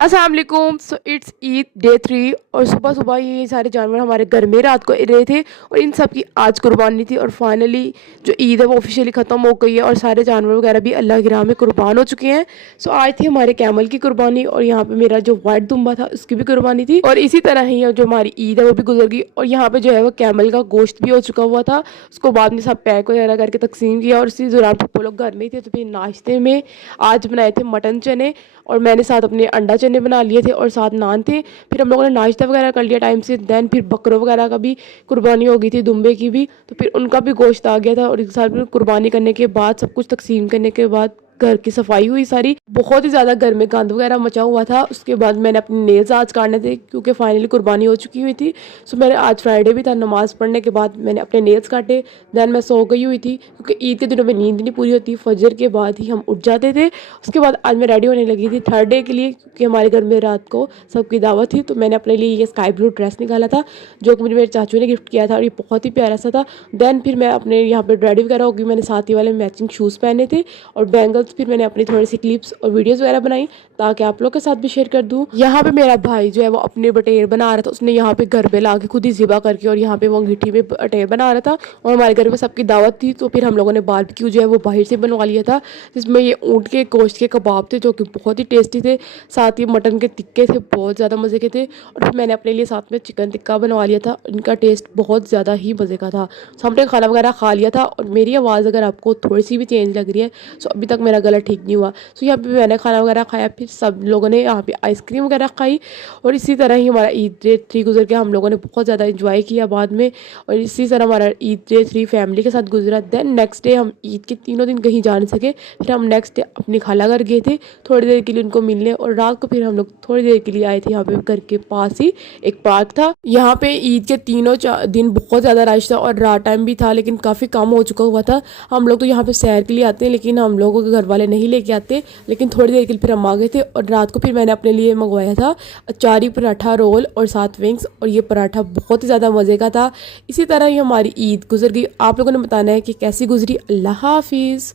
अस्सलाम वालेकुम। So it's Eid day 3 और सुबह सुबह ये सारे जानवर हमारे घर में रात को रहे थे और इन सब की आज कुर्बानी थी और फाइनली जो ईद है वो ऑफिशियली ख़त्म हो गई है और सारे जानवर वगैरह भी अल्लाह की राह में कुर्बान हो चुके हैं। सो आज थी हमारे कैमल की कुर्बानी और यहाँ पे मेरा जो वाइट दुम्बा था उसकी भी कुर्बानी थी और इसी तरह ही जो हमारी ईद है वो भी गुजर गई और यहाँ पे जो है वो कैमल का गोश्त भी हो चुका हुआ था। उसको बाद में सब पैक वगैरह करके तकसीम किया और इसी दौरान पप्पू लोग घर में ही थे। तो फिर नाश्ते में आज बनाए थे मटन चने और मैंने साथ अपने अंडा चने बना लिए थे और साथ नान थे। फिर हम लोगों ने नाश्ता वगैरह कर लिया टाइम से। देन फिर बकरों वगैरह का भी कुर्बानी हो गई थी, दुम्बे की भी, तो फिर उनका भी गोश्त आ गया था और एक साथ कुर्बानी करने के बाद सब कुछ तकसीम करने के बाद घर की सफाई हुई सारी। बहुत ही ज़्यादा घर में गंद वगैरह मचा हुआ था। उसके बाद मैंने अपने नेल्स आज काटने थे क्योंकि फाइनली कुर्बानी हो चुकी हुई थी। सो मैंने आज फ्राइडे भी था, नमाज़ पढ़ने के बाद मैंने अपने नेल्स काटे। देन मैं सो गई हुई थी क्योंकि ईद के दिनों में नींद नहीं पूरी होती, फजर के बाद ही हम उठ जाते थे। उसके बाद आज मैं रेडी होने लगी थी थर्ड डे के लिए क्योंकि हमारे घर में रात को सबकी दावत थी। तो मैंने अपने लिए ये स्काई ब्लू ड्रेस निकाला था जो कि मुझे मेरे चाचू ने गिफ्ट किया था और ये बहुत ही प्यारा सा था। देन फिर मैं अपने यहाँ पर रेडी वगैरह होगी, मैंने साथ ही वाले मैचिंग शूज़ पहने थे और बैंगल्स। फिर मैंने अपनी थोड़ी सी क्लिप्स और वीडियोस वगैरह बनाई ताकि आप लोग के साथ भी शेयर कर दूं। यहाँ पे मेरा भाई जो है वो अपने बटेर बना रहा था, उसने यहाँ पे घर पे ला के खुद ही ज़िबा करके और यहाँ पे वो अंगीठी में बटेर बना रहा था और हमारे घर में सबकी दावत थी। तो फिर हम लोगों ने बारबेक्यू जो है वो बाहर से बनवा लिया था जिसमें ये ऊँट के गोश्त के कबाब थे जो कि बहुत ही टेस्टी थे। साथ ही मटन के टिक्के थे, बहुत ज़्यादा मज़े के थे। और फिर मैंने अपने लिए साथ में चिकन टिक्का बनवा लिया था, इनका टेस्ट बहुत ज़्यादा ही मज़े का था। तो हमने खाना वगैरह खा लिया था और मेरी आवाज़ अगर आपको थोड़ी सी भी चेंज लग रही है तो अभी तक मेरा गला ठीक नहीं हुआ। तो यहाँ पे मैंने खाना वगैरह खाया, फिर सब लोगों ने यहाँ पे आइसक्रीम वगैरह खाई और इसी तरह ही हमारा ईद डे 3 गुजर के हम लोगों ने बहुत ज़्यादा इंजॉय किया बाद में। और इसी तरह हमारा ईद डे 3 फैमिली के साथ गुजरा। देन नेक्स्ट डे हम ईद के तीनों दिन कहीं जा नहीं सके, फिर हम नेक्स्ट डे अपनी खाला घर गए थे थोड़ी देर के लिए उनको मिलने और रात को फिर हम लोग थोड़ी देर के लिए आए थे। यहाँ पे घर के पास ही एक पार्क था। यहाँ पे ईद के तीनों दिन बहुत ज़्यादा रश था और रात टाइम भी था लेकिन काफ़ी कम हो चुका हुआ था। हम लोग तो यहाँ पे सैर के लिए आते हैं लेकिन हम लोगों के घर वाले नहीं लेके आते, लेकिन थोड़ी देर के लिए फिर हम आ गए थे। और रात को फिर मैंने अपने लिए मंगवाया था अचारी पराठा रोल और साथ विंग्स और ये पराठा बहुत ही ज़्यादा मज़े का था। इसी तरह ही हमारी ईद गुजर गई। आप लोगों ने बताना है कि कैसी गुजरी। अल्लाह हाफिज़।